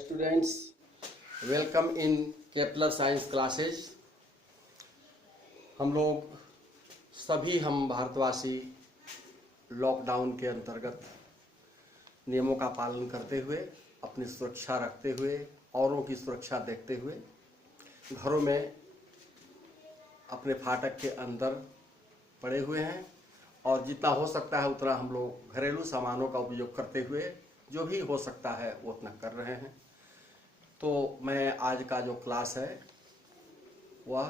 students, welcome in Kepler Science classes। हम लोग सभी भारतवासी लॉकडाउन के अंतर्गत नियमों का पालन करते हुए, अपनी सुरक्षा रखते हुए, औरों की सुरक्षा देखते हुए घरों में अपने फाटक के अंदर पड़े हुए हैं और जितना हो सकता है उतना हम लोग घरेलू सामानों का उपयोग करते हुए जो भी हो सकता है वो उतना कर रहे हैं। तो मैं आज का जो क्लास है वह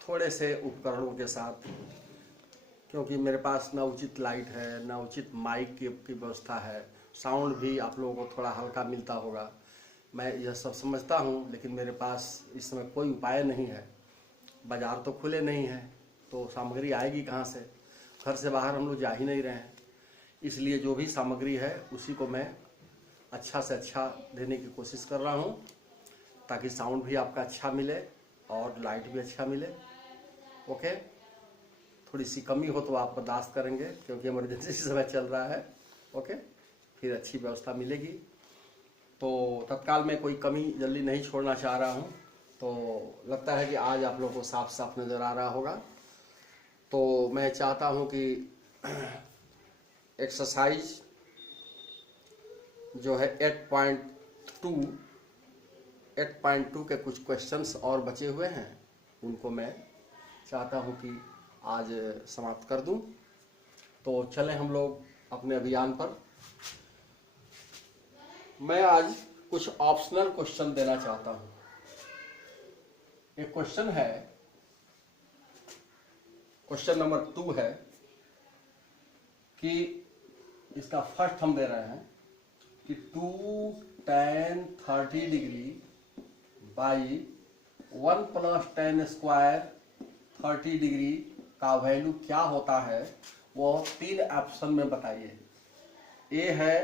थोड़े से उपकरणों के साथ, क्योंकि मेरे पास ना उचित लाइट है, ना उचित माइक की व्यवस्था है, साउंड भी आप लोगों को थोड़ा हल्का मिलता होगा, मैं यह सब समझता हूँ, लेकिन मेरे पास इस समय कोई उपाय नहीं है। बाज़ार तो खुले नहीं हैं तो सामग्री आएगी कहाँ से? घर से बाहर हम लोग जा ही नहीं रहे हैं, इसलिए जो भी सामग्री है उसी को मैं अच्छा से अच्छा देने की कोशिश कर रहा हूँ ताकि साउंड भी आपका अच्छा मिले और लाइट भी अच्छा मिले। ओके, थोड़ी सी कमी हो तो आप बर्दाश्त करेंगे क्योंकि इमरजेंसी समय चल रहा है। ओके, फिर अच्छी व्यवस्था मिलेगी। तो तत्काल में कोई कमी जल्दी नहीं छोड़ना चाह रहा हूँ। तो लगता है कि आज आप लोगों को साफ साफ नज़र आ रहा होगा। तो मैं चाहता हूँ कि एक्सरसाइज जो है 8.2 के कुछ क्वेश्चंस और बचे हुए हैं, उनको मैं चाहता हूं कि आज समाप्त कर दूं। तो चलें हम लोग अपने अभियान पर। मैं आज कुछ ऑप्शनल क्वेश्चन देना चाहता हूं। एक क्वेश्चन है, क्वेश्चन नंबर 2 है कि इसका फर्स्ट हम दे रहे हैं कि 2 tan 30 degree by 1 + tan square 30 degree का वैल्यू क्या होता है, वो 3 ऑप्शन में बताइए। ए है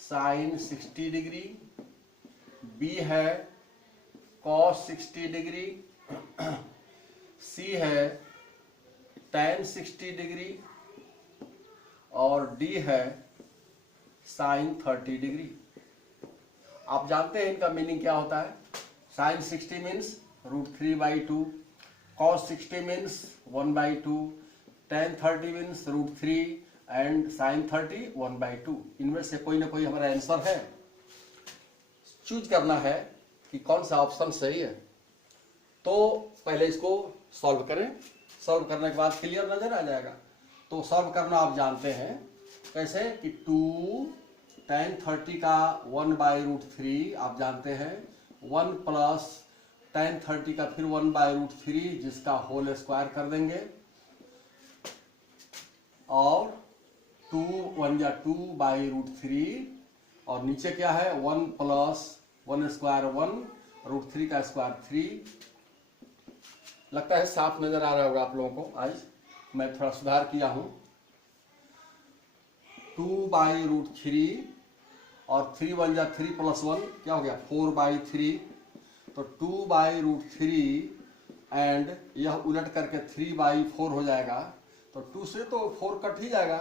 sin 60 डिग्री, बी है cos 60 डिग्री, सी है tan 60 डिग्री और डी है sin 30 डिग्री। आप जानते हैं इनका मीनिंग क्या होता है। sin 60 means √3/2, cos 60 means 1/2, tan 30 means √3 and sin 30 1/2। इनमें से कोई ना कोई हमारा आंसर है। चूज करना है कि कौन सा ऑप्शन सही है। तो पहले इसको सॉल्व करें, सॉल्व करने के बाद क्लियर नजर आ जाएगा। तो सॉल्व करना आप जानते हैं कैसे कि 2 tan 30 का 1/√3 आप जानते हैं, 1 + tan 30 का फिर 1/√3 जिसका होल स्क्वायर कर देंगे और 2 1 या 2/√3 और नीचे क्या है 1 + 1 स्क्वायर 1 √3 का स्क्वायर 3। लगता है साफ नजर आ रहा होगा आप लोगों को। आज मैं थोड़ा सुधार किया हूं। 2/√3 और 3 1 या 3 + 1 क्या हो गया 4/3। तो 2/√3 एंड यह उलट करके 3/4 हो जाएगा। तो 2 से तो 4 कट ही जाएगा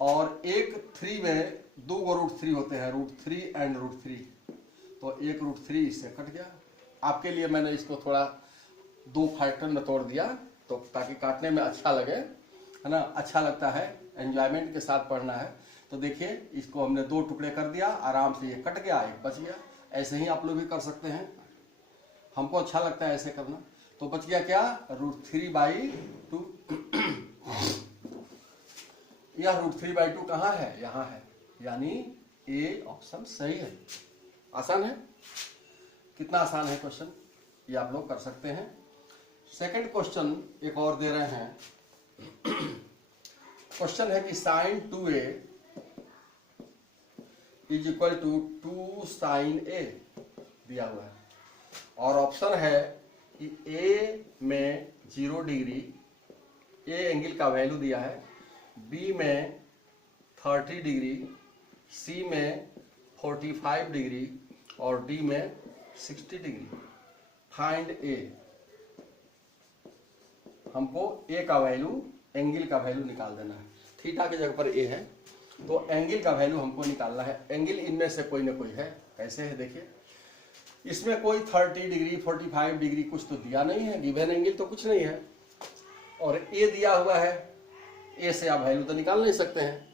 और एक 3 में 2 √3 होते हैं, √3 एंड √3। तो एक √3 इससे कट गया। आपके लिए मैंने इसको थोड़ा 2 फैक्टर में तोड़ दिया तो ताकि काटने में अच्छा लगे, है ना। अच्छा लगता है, एंजॉयमेंट के साथ पढ़ना है। तो देखिए इसको हमने 2 टुकड़े कर दिया, आराम से ये कट गया, एक बच गया। ऐसे ही आप लोग भी कर सकते हैं, हमको अच्छा लगता है ऐसे करना। तो बच गया क्या √3/2। यह √3/2 कहाँ है, यहाँ है, यानी ए ऑप्शन सही है। आसान है, कितना आसान है क्वेश्चन, ये आप लोग कर सकते हैं। सेकंड क्वेश्चन एक और दे रहे हैं। क्वेश्चन है कि sin 2a = 2 sin a दिया हुआ है और ऑप्शन है कि ए में 0 डिग्री, ए एंगल का वैल्यू दिया है, बी में 30 डिग्री, सी में 45 डिग्री और डी में 60 डिग्री। फाइंड ए। हमको ए का वैल्यू, एंगल का वैल्यू निकाल देना है। थीटा की जगह पर ए है तो एंगल का वैल्यू हमको निकालना है। एंगल इनमें से कोई ना कोई है, कैसे है देखिए, इसमें कोई 30 डिग्री 45 डिग्री कुछ तो दिया नहीं है, गिवन एंगल तो कुछ नहीं है, और ए दिया हुआ है, ए से आप वैल्यू तो निकाल नहीं सकते हैं।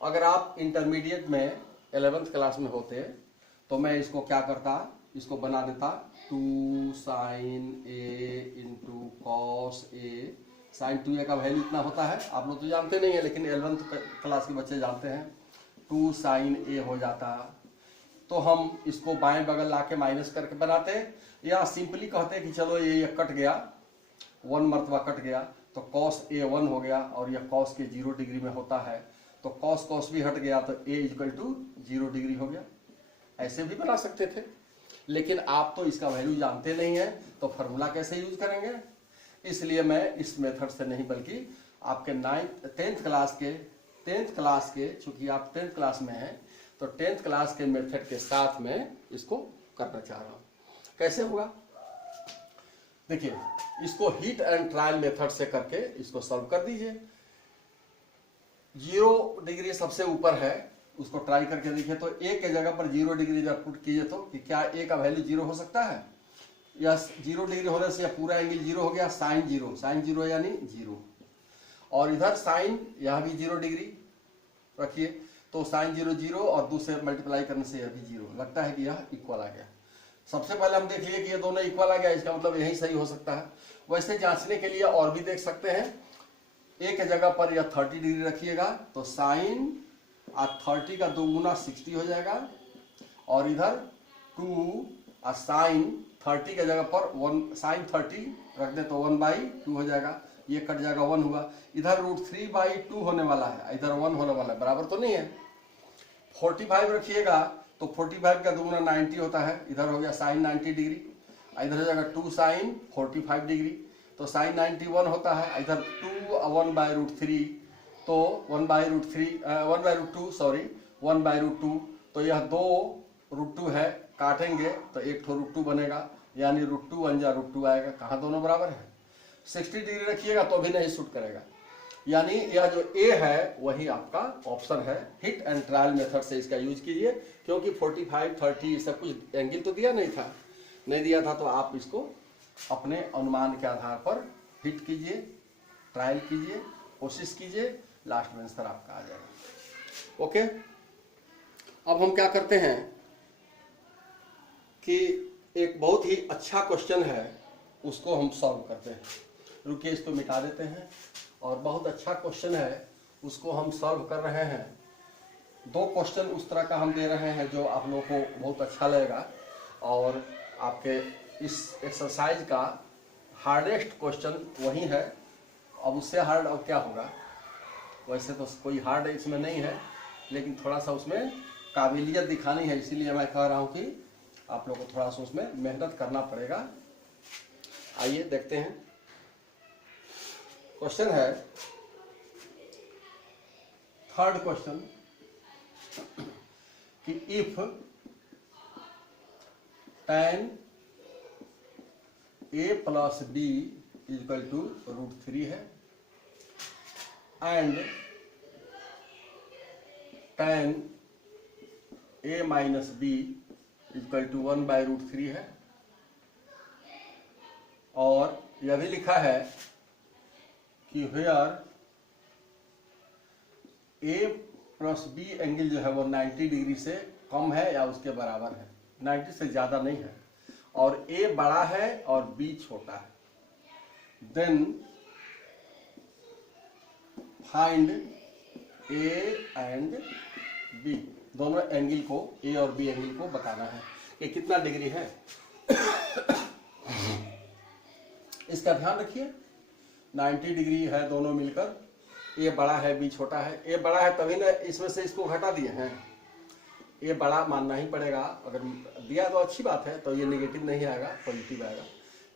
अगर आप इंटरमीडिएट में 11th क्लास में होते तो मैं इसको क्या करता, इसको बना देता 2 sign A into cos A. Sign 2a का वैल्यू इतना होता है, आप लोग तो जानते नहीं है, लेकिन 11th क्लास के बच्चे जानते हैं। 2 साइन ए हो जाता, तो हम इसको बाएं बगल लाके माइनस करके बनाते, या सिंपली कहते कि चलो ये कट गया, 1 मरतबा कट गया, तो कॉस ए 1 हो गया, और यह कॉस के 0 डिग्री में होता है, तो कॉस कॉस भी हट गया, तो ए इक्वल टू 0 डिग्री हो गया। ऐसे भी बना सकते थे, लेकिन आप तो इसका वैल्यू जानते नहीं है, तो फार्मूला कैसे यूज करेंगे। इसलिए मैं इस मेथड से नहीं, बल्कि आपके 10th क्लास के चूंकि आप 10th क्लास में हैं, तो 10th क्लास के मेथड के साथ में इसको करना चाह रहा हूं। कैसे होगा देखिए, इसको हिट एंड ट्रायल मेथड से करके इसको सॉल्व कर दीजिए। 0 डिग्री सबसे ऊपर है, उसको ट्राई करके देखिए, तो ए के जगह पर 0 डिग्री जब पुट कीजिए तो कि क्या ए का वैल्यू 0 हो सकता है, या 0 डिग्री होने से पूरा एंगल 0 हो गया, साइन 0 यानी 0, और इधर साइन यहां भी 0 डिग्री रखिए, तो साइन 0 0 और 2 से मल्टीप्लाई करने से यह भी 0, लगता है कि यह इक्वल आ गया। सबसे पहले हम देख लिए कि ये दोनों इक्वल आ गया, इसका मतलब यही सही हो सकता है। वैसे जांचने के लिए और भी देख सकते हैं, ए के जगह पर यह 30 डिग्री रखिएगा, तो साइन 30 का 2 गुना 60 हो जाएगा, और इधर 2 साइन 30 के जगह पर 1 साइन 30 रख दे तो 1/2 हो जाएगा, ये कट जाएगा 1 हुआ, इधर √3/2 होने वाला है, इधर 1 होने वाला है, बराबर तो नहीं है। 45 रखिएगा तो 45 का 2 गुना 90 होता है, इधर हो गया साइन 90 डिग्री, इधर हो जाएगा 2 साइन 45 डिग्री, तो साइन 91 होता है, इधर 2 1/√3, तो 1/2, तो यह 2√2 है, काटेंगे तो एक ठो √2 बनेगा, यानी √2 1 जा √2 आएगा, कहाँ दोनों बराबर है। 60 डिग्री रखिएगा तो भी नहीं सूट करेगा, यानी यह जो ए है वही आपका ऑप्शन है। हिट एंड ट्रायल मेथड से इसका यूज कीजिए, क्योंकि 45 30 सब कुछ एंगल तो दिया नहीं था, तो आप इसको अपने अनुमान के आधार पर हिट कीजिए, ट्रायल कीजिए, कोशिश कीजिए, लास्ट में आंसर आपका आ जाएगा। ओके, अब हम क्या करते हैं कि एक बहुत ही अच्छा क्वेश्चन है, उसको हम सॉल्व करते हैं। रुकिए, इसको मिटा देते हैं, और बहुत अच्छा क्वेश्चन है, उसको हम सॉल्व कर रहे हैं। 2 क्वेश्चन उस तरह का हम दे रहे हैं जो आप लोगों को बहुत अच्छा लगेगा, और आपके इस एक्सरसाइज का हार्डेस्ट क्वेश्चन वही है। अब उससे हार्ड अब क्या होगा, वैसे तो कोई हार्ड इसमें नहीं है, लेकिन थोड़ा सा उसमें काबिलियत दिखानी है, इसीलिए मैं कह रहा हूँ कि आप लोगों को थोड़ा सा उसमें मेहनत करना पड़ेगा। आइए देखते हैं, क्वेश्चन है 3rd क्वेश्चन कि इफ tan a + b = √3 है, एंड tan a - b = 1/√3 है, और यह भी लिखा है कि where A plus B angle जो है वो 90 डिग्री से कम है या उसके बराबर है, 90 से ज्यादा नहीं है, और ए बड़ा है और बी छोटा है, then find A and B, दोनों एंगल को, ए और बी एंगल को बताना है कि कितना डिग्री है। इसका ध्यान रखिए, 90 डिग्री है दोनों मिलकर, ए बड़ा है बी छोटा है, ए बड़ा है तभी ना इसमें से इसको घटा दिए हैं, ए बड़ा मानना ही पड़ेगा, अगर दिया तो अच्छी बात है, तो ये नेगेटिव नहीं आएगा, पॉजिटिव आएगा।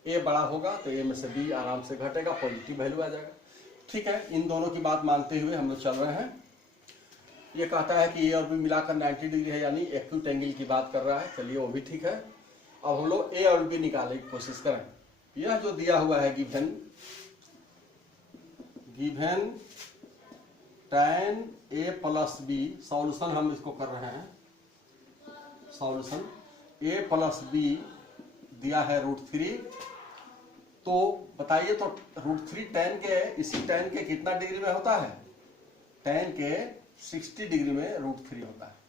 ए बड़ा होगा तो ए में से बी आराम से घटेगा, पॉजिटिव वैल्यू आ जाएगा। ठीक है, इन दोनों की बात मानते हुए हम लोग चल रहे हैं। ये कहता है कि ए और बी मिलाकर 90 डिग्री है, यानी एक्यूट एंगल की बात कर रहा है, चलिए वो भी ठीक है। अब हम लोग ए और बी निकालने की कोशिश करें। यह जो दिया हुआ है given tan a + b, solution हम इसको कर रहे हैं, सॉल्यूशन a प्लस बी दिया है √3, तो बताइए तो √3 tan के, इसी tan के कितना डिग्री में होता है? tan के 60 डिग्री में √3 होता है।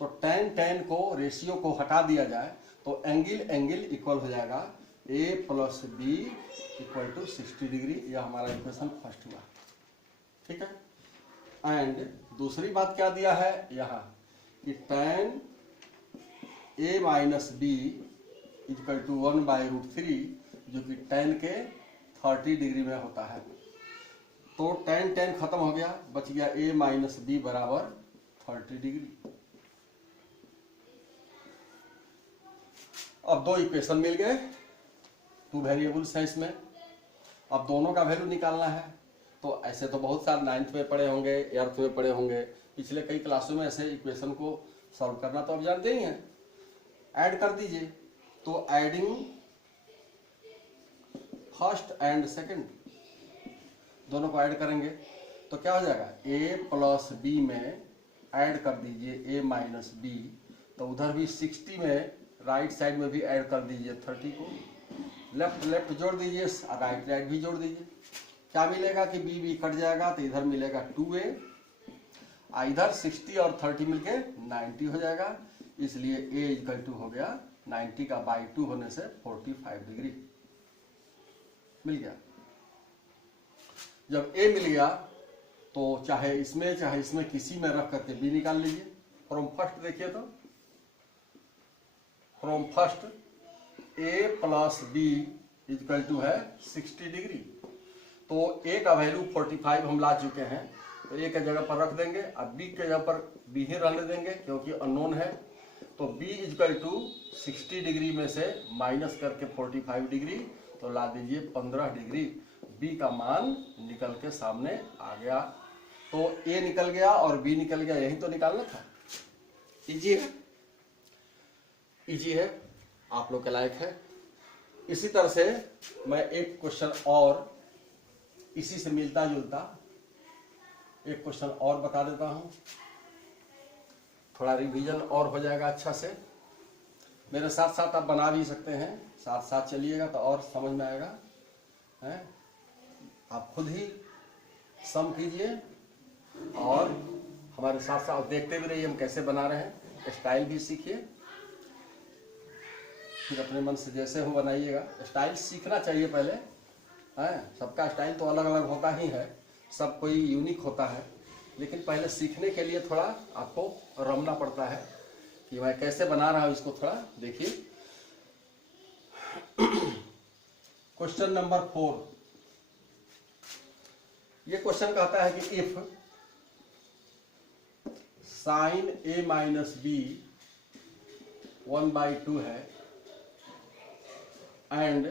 तो tan को रेशियो को हटा दिया जाए तो एंगल इक्वल हो जाएगा a plus B equal to 60 degree. यह हमारा इक्वेशन फर्स्ट हुआ, ठीक है। एंड दूसरी बात क्या दिया है यहाँ कि tan a minus B equal to 1/√3, जो कि tan के 30 डिग्री में होता है। तो tan खत्म हो गया, बच गया a माइनस बी बराबर 30 डिग्री। अब दो इक्वेशन मिल गए, 2 वेरिएबल्स हैं इसमें। अब दोनों का वैल्यू निकालना है। तो ऐसे तो बहुत सारे 9th में पढ़े होंगे, 8th में पढ़े होंगे, पिछले कई क्लासों में ऐसे इक्वेशन को सॉल्व करना तो अब जानते ही हैं। ऐड कर दीजिए, तो एडिंग फर्स्ट एंड सेकंड दोनों को ऐड करेंगे तो क्या हो जाएगा, a प्लस बी में ऐड कर दीजिए a माइनस बी, तो उधर भी 60 में राइट साइड में भी ऐड कर दीजिए 30 को, लेफ्ट जोड़ दीजिए, राइट भी जोड़ दीजिए। क्या मिलेगा कि b कट जाएगा तो इधर मिलेगा 2a, इधर 60 और 30 मिलके 90 हो जाएगा। इसलिए a इक्वल टू हो गया 90 का बाई 2 होने से 45 डिग्री मिल गया। जब a मिल गया तो चाहे इसमें किसी में रख करके b निकाल लीजिए। फ्रॉम फर्स्ट देखिए तो from first a plus B equal to है 60 डिग्री। तो a का वैल्यू 45 हम ला चुके हैं, तो a के जगह पर रख देंगे। अब b के जगह पर b ही रहने देंगे क्योंकि अननोन है। तो b इक्वल टू 60 डिग्री में से माइनस करके 45 डिग्री, तो ला दीजिए 15 डिग्री। b का मान निकल के सामने आ गया। तो a निकल गया और b निकल गया, यही तो निकालना था। इजी है, इजी है, आप लोग के लायक है। इसी तरह से मैं एक क्वेश्चन और इसी से मिलता जुलता एक क्वेश्चन और बता देता हूं, थोड़ा रिवीजन और हो जाएगा अच्छा से। मेरे साथ साथ आप बना भी सकते हैं, साथ साथ चलिएगा तो और समझ में आएगा है। आप खुद ही सम कीजिए और हमारे साथ साथ देखते भी रहिए हम कैसे बना रहे हैं। स्टाइल भी सीखिए, फिर अपने मन से जैसे हो बनाइएगा। स्टाइल सीखना चाहिए पहले है, सबका स्टाइल तो अलग अलग होता ही है, सब कोई यूनिक होता है, लेकिन पहले सीखने के लिए थोड़ा आपको रमना पड़ता है कि मैं कैसे बना रहा हूँ। इसको थोड़ा देखिए। क्वेश्चन नंबर 4, ये क्वेश्चन कहता है कि if sine a minus B 1/2 है and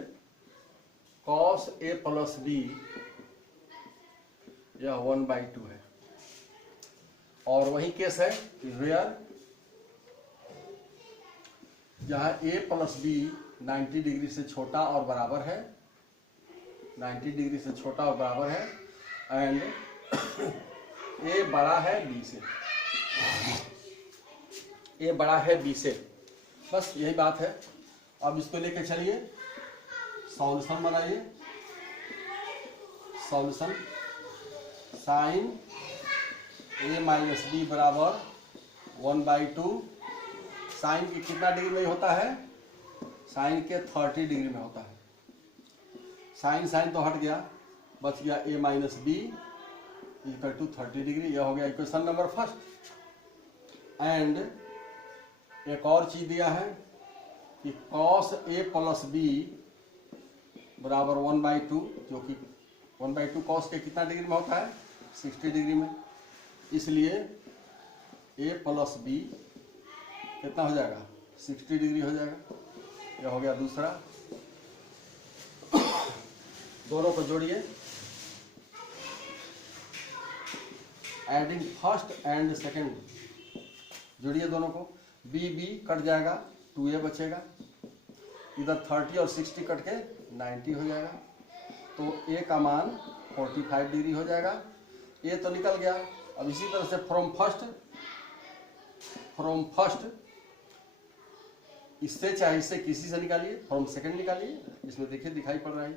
cos a plus B यह 1/2 है, और वही केस है वेयर जहां a प्लस बी 90 डिग्री से छोटा और बराबर है, 90 डिग्री से छोटा और बराबर है, एंड a बड़ा है b से, a बड़ा है b से। बस यही बात है। अब इसको लेके चलिए, सॉल्यूशन बनाइए। Solution sine a minus B बराबर 1/2। साइन की कितना डिग्री में होता है, साइन के 30 डिग्री में होता है। साइन तो हट गया, बच गया a minus B equal to 30 degree. यह हो गया इक्वेशन नंबर फर्स्ट। एंड एक और चीज दिया है कि cos a प्लस बी बराबर 1/2, जो कि 1/2 cos के कितना डिग्री में होता है, 60 डिग्री में। इसलिए a प्लस बी कितना हो जाएगा, 60 डिग्री हो जाएगा। यह हो गया दूसरा। दोनों को जोड़िए, एडिंग फर्स्ट एंड सेकंड, जोड़िए दोनों को। b कट जाएगा, 2a बचेगा, इधर 30 और 60 कट के 90 हो जाएगा। तो a का मान 45 डिग्री हो जाएगा। a तो निकल गया। अब इसी तरह से फ्रॉम फर्स्ट इससे चाहे इससे किसी से निकालिए, फ्रॉम सेकंड निकालिए। इसमें देखिए दिखाई पड़ रहा है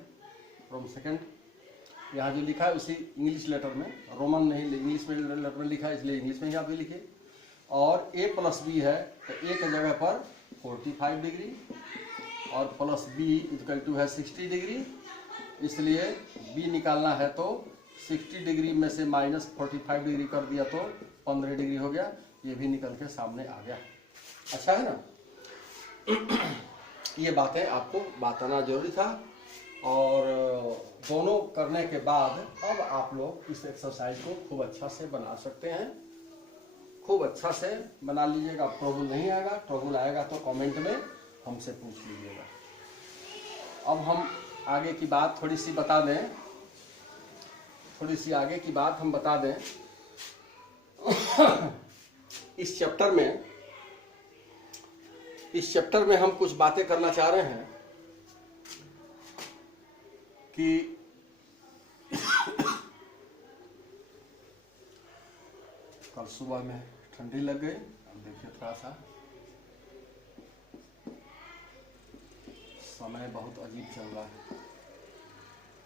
फ्रॉम सेकंड, यहाँ जो लिखा है उसी इंग्लिश लेटर में, रोमन नहीं इंग्लिश में लेटर में लिखा है, इसलिए इंग्लिश में ही आप भी लिखिए। और a प्लस बी है तो a की जगह पर 45 डिग्री और प्लस b इक्वल टू है 60 डिग्री, इसलिए b निकालना है तो 60 डिग्री में से माइनस 45 डिग्री कर दिया तो 15 डिग्री हो गया। ये भी निकल के सामने आ गया। अच्छा है ना। ये बातें आपको बताना जरूरी था। और दोनों करने के बाद अब आप लोग इस एक्सरसाइज को खूब अच्छा से बना सकते हैं। खूब अच्छा से बना लीजिएगा। ट्रबल नहीं आएगा, ट्रबल आएगा तो कमेंट में हमसे पूछ लीजिएगा। अब हम आगे की बात थोड़ी सी बता दें, थोड़ी सी आगे की बात हम बता दें। इस चैप्टर में हम कुछ बातें करना चाह रहे हैं कि कल सुबह में ठंडी लग गई। अब देखिए थोड़ा सा समय बहुत अजीब चल रहा है,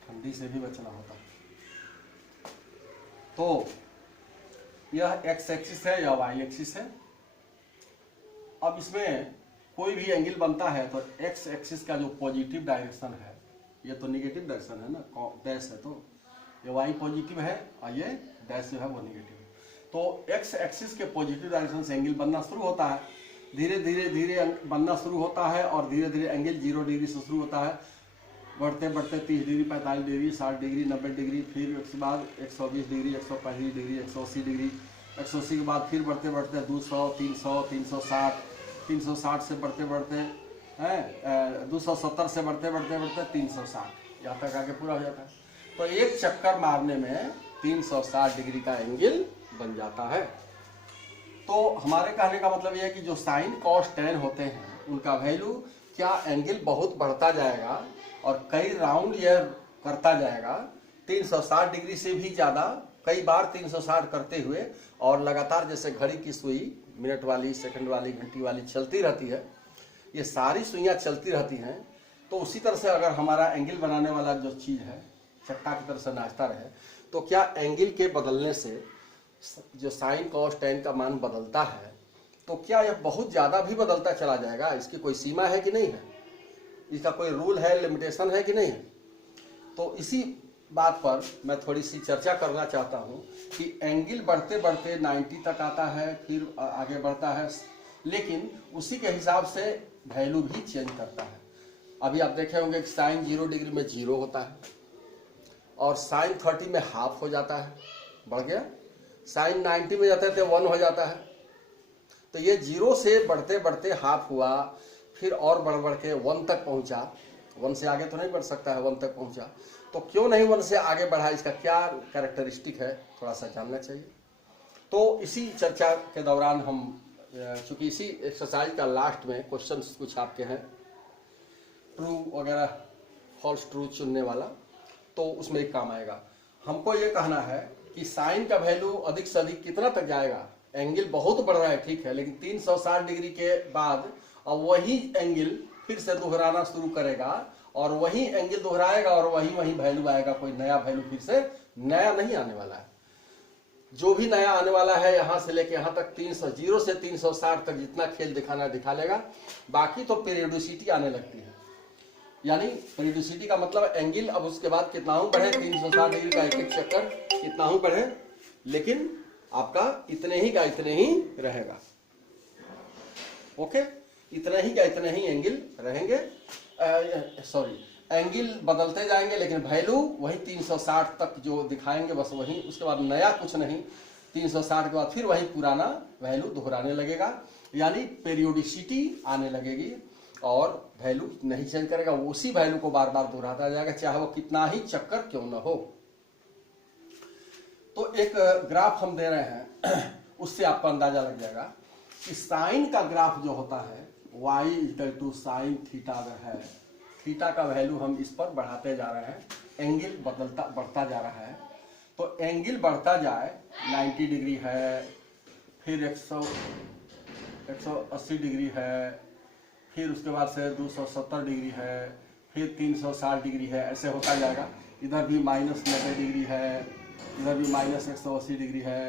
ठंडी से भी बचना होता है। तो यह एक्स एक्सिस है या वाई एक्सिस है। अब इसमें कोई भी एंगल बनता है तो एक्स एक्सिस का जो पॉजिटिव डायरेक्शन है, ये तो निगेटिव डायरेक्शन है ना, डैश है, तो ये वाई पॉजिटिव है और ये डैश जो है वो निगेटिव है। तो एक्स एक्सिस के पॉजिटिव डायरेक्शन से एंगल बनना शुरू होता है, धीरे धीरे धीरे बनना शुरू होता है और धीरे धीरे एंगल 0 डिग्री से शुरू होता है, बढ़ते बढ़ते 30 डिग्री, 45 डिग्री, 60 डिग्री, 90 डिग्री, फिर उसके बाद 120 डिग्री, 135 डिग्री, 180 डिग्री, 180 के बाद फिर बढ़ते बढ़ते 200, 300, 360, 360 से बढ़ते बढ़ते हैं 270 से बढ़ते बढ़ते बढ़ते 360, यहाँ तक आके पूरा हो जाता है। तो एक चक्कर मारने में 360 डिग्री का एंगल बन जाता है। तो हमारे कहने का मतलब यह है कि जो साइन कॉस टेन होते हैं उनका वैल्यू क्या एंगल बहुत बढ़ता जाएगा और कई राउंड यह करता जाएगा 360 डिग्री से भी ज़्यादा, कई बार 360 करते हुए, और लगातार जैसे घड़ी की सुई मिनट वाली, सेकंड वाली, घंटी वाली चलती रहती है, ये सारी सुइयाँ चलती रहती हैं। तो उसी तरह से अगर हमारा एंगल बनाने वाला जो चीज़ है चक्का की तरह से नाचता रहे, तो क्या एंगल के बदलने से जो साइन कॉस टेन का मान बदलता है तो क्या यह बहुत ज़्यादा भी बदलता चला जाएगा? इसकी कोई सीमा है कि नहीं है? इसका कोई रूल है, लिमिटेशन है कि नहीं है? तो इसी बात पर मैं थोड़ी सी चर्चा करना चाहता हूँ कि एंगल बढ़ते बढ़ते 90 तक आता है, फिर आगे बढ़ता है, लेकिन उसी के हिसाब से वैल्यू भी चेंज करता है। अभी आप देखे होंगे कि साइन 0 डिग्री में 0 होता है और साइन 30 में हाफ हो जाता है, बढ़ गया। साइन 90 में जाते थे 1 हो जाता है। तो ये 0 से बढ़ते बढ़ते हाफ हुआ, फिर और बढ़ बढ़ के 1 तक पहुंचा। 1 से आगे तो नहीं बढ़ सकता है, 1 तक पहुंचा। तो क्यों नहीं 1 से आगे बढ़ा, इसका क्या कैरेक्टरिस्टिक है, थोड़ा सा जानना चाहिए। तो इसी चर्चा के दौरान हम, चूंकि इसी एक्सरसाइज का लास्ट में क्वेश्चन कुछ आपके हैं ट्रू वगैरह, फॉल्स ट्रू चुनने वाला, तो उसमें एक काम आएगा। हमको ये कहना है कि साइन का वैल्यू अधिक से अधिक कितना तक जाएगा। एंगल बहुत बढ़ रहा है, ठीक है, लेकिन 360 डिग्री के बाद अब वही एंगल फिर से दोहराना शुरू करेगा और वही एंगल दोहराएगा और वही वैल्यू आएगा। कोई नया वैल्यू फिर से नया नहीं आने वाला है। जो भी नया आने वाला है यहाँ से लेके यहाँ तक 0 से 360 तक जितना खेल दिखाना दिखा लेगा। बाकी तो पीरियोडिसिटी आने लगती है, यानी पीरियोडिसिटी का मतलब एंगल अब उसके बाद कितना ही बढ़े, 360 डिग्री का एक चक्कर कितना ही बढ़े, लेकिन आपका इतने ही का इतने ही रहेगा। ओके, इतने ही का इतने ही एंगल रहेंगे, एंगल बदलते जाएंगे लेकिन वैल्यू वही 360 तक जो दिखाएंगे बस वही, उसके बाद नया कुछ नहीं। 360 के बाद फिर वही पुराना वैल्यू दोहराने लगेगा, यानी पीरियोडिसिटी आने लगेगी और वैल्यू नहीं चेंज करेगा, वो उसी वैल्यू को बार बार दोहराता जाएगा, चाहे वो कितना ही चक्कर क्यों न हो। तो एक ग्राफ हम दे रहे हैं, उससे आपको अंदाजा लग जाएगा कि साइन का ग्राफ जो होता है y equal to sine theta अगर है, थीटा का वैल्यू हम इस पर बढ़ाते जा रहे हैं, एंगल बढ़ता जा रहा है। तो एंगल बढ़ता जाए, 90 डिग्री है, फिर 180 डिग्री है, फिर उसके बाद से 270 डिग्री है, फिर 360 डिग्री है, ऐसे होता जाएगा। इधर भी -90 डिग्री है, इधर भी -180 डिग्री है,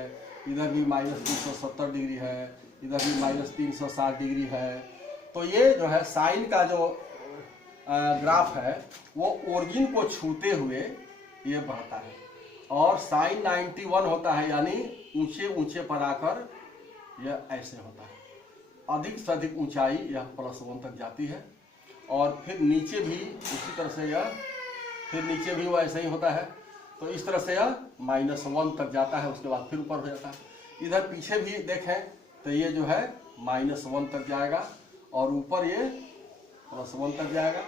इधर भी -270 डिग्री है, इधर भी -360 डिग्री है। तो ये जो है साइन का जो ग्राफ है वो ओरिजिन को छूते हुए ये बढ़ता है, और साइन 91 होता है, यानी ऊंचे ऊंचे पर आकर यह ऐसे होता है। अधिक से अधिक ऊंचाई यह +1 तक जाती है, और फिर नीचे भी उसी तरह से यह, फिर नीचे भी वो ऐसे ही होता है। तो इस तरह से यह -1 तक जाता है, उसके बाद फिर ऊपर हो जाता है। इधर पीछे भी देखें तो ये जो है -1 तक जाएगा, और ऊपर ये +1 तक जाएगा।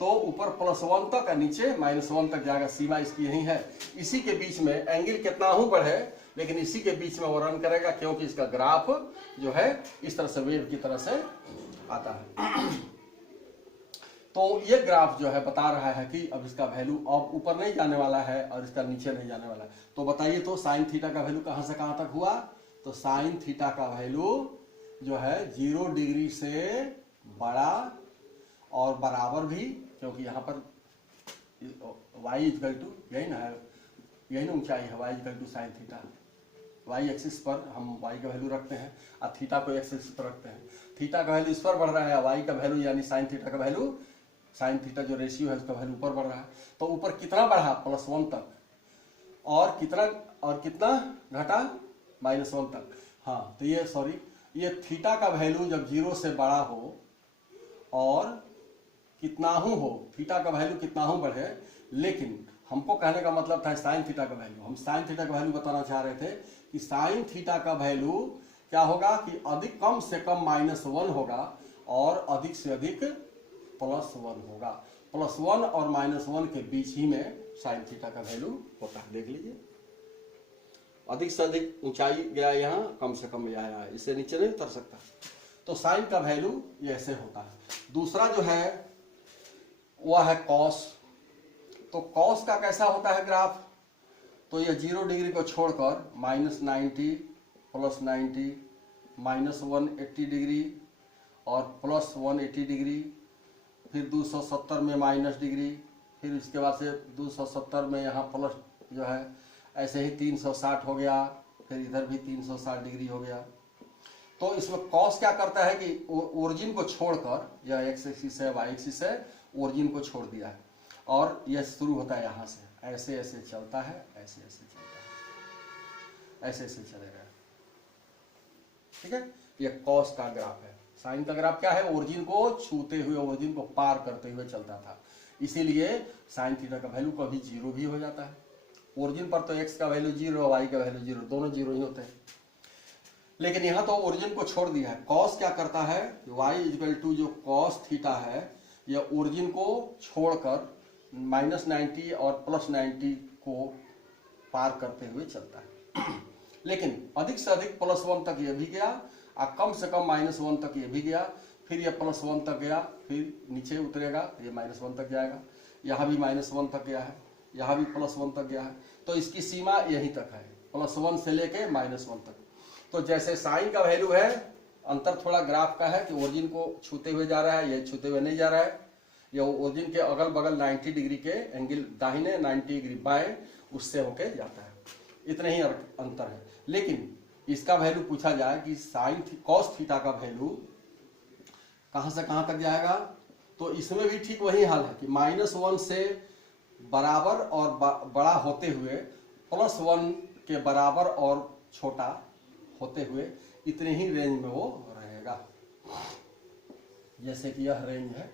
तो ऊपर +1 तक और नीचे -1 तक जाएगा, सीमा इसकी यही है। इसी के बीच में एंगल कितना ही बढ़े, लेकिन इसी के बीच में वो रन करेगा, क्योंकि इसका ग्राफ जो है इस तरह से वेव की तरह से आता है। तो ये ग्राफ जो है बता रहा है कि अब इसका वैल्यू अब ऊपर नहीं जाने वाला है और इसका नीचे नहीं जाने वाला है। तो बताइए तो साइन थीटा का वैल्यू कहां से कहां तक हुआ? तो साइन थीटा का वैल्यू जो है 0 डिग्री से बड़ा और बराबर भी, क्योंकि यहाँ पर y इक्वल टू यही ना ऊंचाई है, y equal to sine theta. y axis पर हम y का वैल्यू रखते हैं और थीटा को एक्सिस पर रखते हैं। थीटा का वैल्यू इस पर बढ़ रहा है, y का वैल्यू यानी साइन थीटा का वैल्यू, साइन थीटा जो रेशियो है उसका वैल्यू ऊपर बढ़ रहा है। तो ऊपर कितना बढ़ा? +1 तक, और कितना घटा? -1 तक। हाँ, तो ये सॉरी, ये थीटा का वैल्यू जब 0 से बड़ा हो और कितना हो, थीटा का वैल्यू कितना बढ़े, लेकिन हमको कहने का मतलब था साइन थीटा का वैल्यू। हम साइन थीटा का वैल्यू बताना चाह रहे थे कि साइन थीटा का वैल्यू क्या होगा कि अधिक कम से कम -1 होगा और अधिक से अधिक +1 होगा। +1 और -1 के बीच ही में साइन थीटा का वैल्यू होता है। देख लीजिए, अधिक से अधिक ऊंचाई गया यहाँ, कम से कम गया यहाँ, इससे नीचे नहीं उतर सकता। तो साइन का वैल्यू ये ऐसे होता है। दूसरा जो है वह है कॉस। तो कॉस का कैसा होता है ग्राफ? तो ये 0 डिग्री को छोड़कर -90, +90, -180 डिग्री और +180 डिग्री, फिर 270 में -डिग्री, फिर इसके बाद से 270 में यहाँ प्लस जो है ऐसे ही 360 हो गया, फिर इधर भी 360 डिग्री हो गया। तो इसमें कॉस क्या करता है कि ओरिजिन को छोड़कर, यह एक्स एक्सिस है, वाई एक्सिस है, ओरिजिन को छोड़ दिया है, और यह शुरू होता है यहाँ से, ऐसे ऐसे चलता है, ऐसे ऐसे चलता है, ऐसे ऐसे चलेगा। ठीक है, यह कॉस का ग्राफ है। साइन का ग्राफ क्या है? ओरिजिन को छूते हुए, ओरिजिन को पार करते हुए चलता था, इसीलिए साइन थीटा का वैल्यू कभी 0 भी हो जाता है। ओरिजिन पर तो x का वैल्यू 0, y का वैल्यू 0, दोनों 0 ही होते हैं, लेकिन यहाँ तो ओरिजिन को छोड़ दिया है। कॉस क्या करता है? y इक्वल टू जो कॉस थीटा है, यह ओरिजिन को छोड़कर -90 और +90 को पार करते हुए चलता है। लेकिन अधिक से अधिक +1 तक यह भी गया और कम से कम -1 तक यह भी गया, फिर यह +1 तक गया, फिर नीचे उतरेगा, ये -1 तक जाएगा, यहाँ भी -1 तक गया है, यहाँ भी +1 तक गया है। तो इसकी सीमा यहीं तक है, +1 से लेके -1 तक। तो जैसे साइन का वैल्यू है, अंतर थोड़ा ग्राफ का है कि ओरिजिन को छूते हुए जा रहा है, ये छूते हुए नहीं जा रहा है, ये ओरिजिन के अगल बगल 90 डिग्री के एंगल दाहिने, 90 डिग्री बाएं, उससे होके जाता है। इतने ही अंतर है। लेकिन इसका वैल्यू पूछा जाए कि साइन कॉस थीटा का वैल्यू कहां से कहां तक जाएगा, तो इसमें भी ठीक वही हाल है कि -1 से बराबर और बड़ा होते हुए +1 के बराबर और छोटा होते हुए इतने ही रेंज में वो रहेगा, जैसे कि यह रेंज है।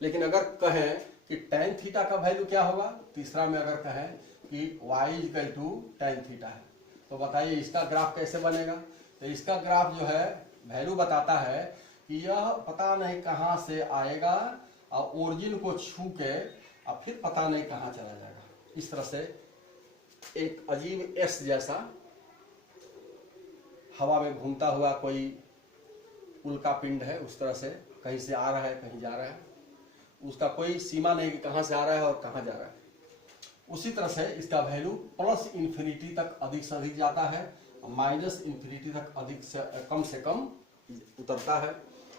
लेकिन अगर कहें कि tan थीटा का वैल्यू क्या होगा, तीसरा में अगर कहें कि y equal to tan theta है, तो बताइए इसका ग्राफ कैसे बनेगा? तो इसका ग्राफ जो है वैल्यू बताता है कि यह पता नहीं कहां से आएगा और ओरिजिन को छू के और फिर पता नहीं कहां चला जाएगा। इस तरह से एक अजीब एस जैसा हवा में घूमता हुआ कोई उल्का पिंड है, उस तरह से कहीं से आ रहा है, कहीं जा रहा है, उसका कोई सीमा नहीं कि कहां से आ रहा है और कहां जा रहा है। उसी तरह से इसका वैल्यू +∞ तक अधिक से अधिक जाता है और -∞ तक अधिक से कम उतरता है।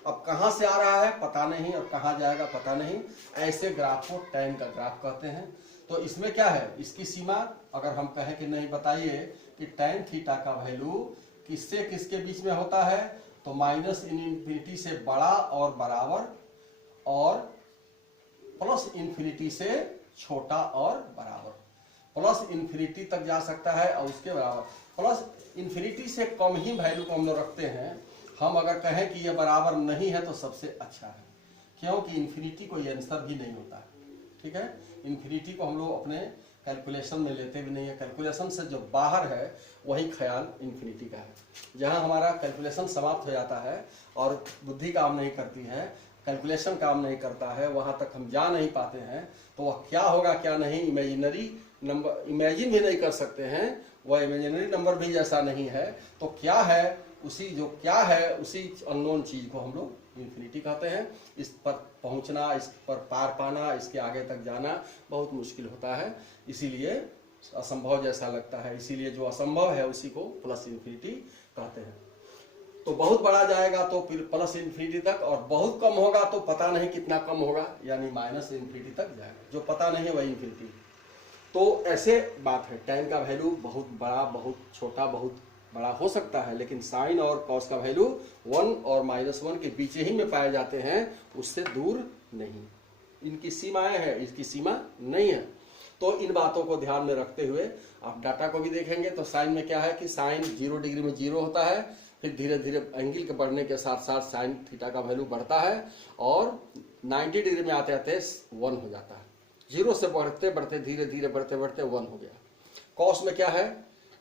अब कहाँ से आ रहा है पता नहीं और कहाँ जाएगा पता नहीं, ऐसे ग्राफ को tan का ग्राफ कहते हैं। तो इसमें क्या है, इसकी सीमा अगर हम कहें कि नहीं बताइए कि tan थीटा का वैल्यू किससे किसके बीच में होता है, तो माइनस इन्फिनिटी से बड़ा और बराबर और प्लस इन्फिनिटी से छोटा और बराबर। प्लस इन्फिनिटी तक जा सकता है और उसके बराबर, प्लस इन्फिनिटी से कम ही वैल्यू को हम लोग रखते हैं। हम अगर कहें कि ये बराबर नहीं है तो सबसे अच्छा है, क्योंकि इन्फिनिटी कोई आंसर भी नहीं होता है। ठीक है, इन्फिनिटी को हम लोग अपने कैलकुलेशन में लेते भी नहीं है। कैलकुलेशन से जो बाहर है वही ख्याल इन्फिनिटी का है। जहाँ हमारा कैलकुलेशन समाप्त हो जाता है और बुद्धि काम नहीं करती है, कैलकुलेशन काम नहीं करता है, वहाँ तक हम जा नहीं पाते हैं, तो वह क्या होगा क्या नहीं, इमेजिनरी नंबर इमेजिन भी नहीं कर सकते हैं, वह इमेजिनरी नंबर भी जैसा नहीं है। तो क्या है, उसी जो क्या है उसी अननोन चीज को हम लोग इन्फिनिटी कहते हैं। इस पर पहुंचना, इस पर पार पाना, इसके आगे तक जाना बहुत मुश्किल होता है, इसीलिए असंभव जैसा लगता है। इसीलिए जो असंभव है उसी को प्लस इन्फिनिटी कहते हैं। तो बहुत बड़ा जाएगा तो फिर प्लस इन्फिनिटी तक, और बहुत कम होगा तो पता नहीं कितना कम होगा, यानी माइनस इन्फिनिटी तक जाएगा। जो पता नहीं है वही इन्फिनिटी। तो ऐसे बात है, tan का वैल्यू बहुत बड़ा, बहुत छोटा, बहुत बड़ा हो सकता है, लेकिन साइन और कॉस का वैल्यू 1 और -1 के बीच ही में पाए जाते हैं, उससे दूर नहीं। इनकी सीमाएं हैं, इसकी सीमा नहीं है। तो इन बातों को ध्यान में रखते हुए आप डाटा को भी देखेंगे तो साइन में क्या है कि साइन 0 डिग्री में 0 होता है, फिर धीरे धीरे एंगल के बढ़ने के साथ साथ साइन थीटा का वैल्यू बढ़ता है और 90 डिग्री में आते आते 1 हो जाता है। 0 से बढ़ते बढ़ते धीरे धीरे बढ़ते बढ़ते 1 हो गया। कॉस में क्या है,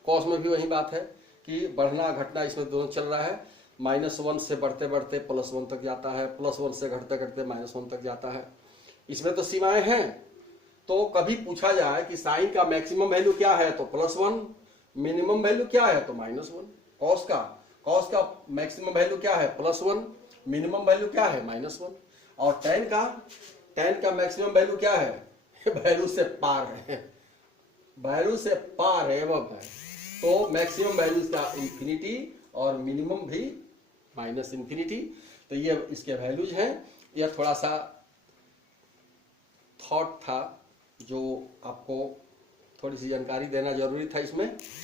कॉस में भी वही बात है कि बढ़ना घटना इसमें दोनों चल रहा है। -1 से बढ़ते बढ़ते +1 तक जाता है, +1 से घटते घटते -1 तक जाता है। इसमें तो सीमाएं हैं। तो कभी पूछा जाए कि साइन का मैक्सिमम वैल्यू क्या है तो +1, मिनिमम वैल्यू क्या है तो -1। कॉस का मैक्सिमम वैल्यू क्या है +1, मिनिमम वैल्यू क्या है -1। और tan का मैक्सिमम वैल्यू क्या है, वैल्यू से पार है, वैल्यू से पार है, एवं है। तो मैक्सिमम वैल्यू का इन्फिनिटी और मिनिमम भी -इन्फिनिटी। तो ये इसके वैल्यूज हैं। यह थोड़ा सा थॉट था जो आपको थोड़ी सी जानकारी देना जरूरी था इसमें।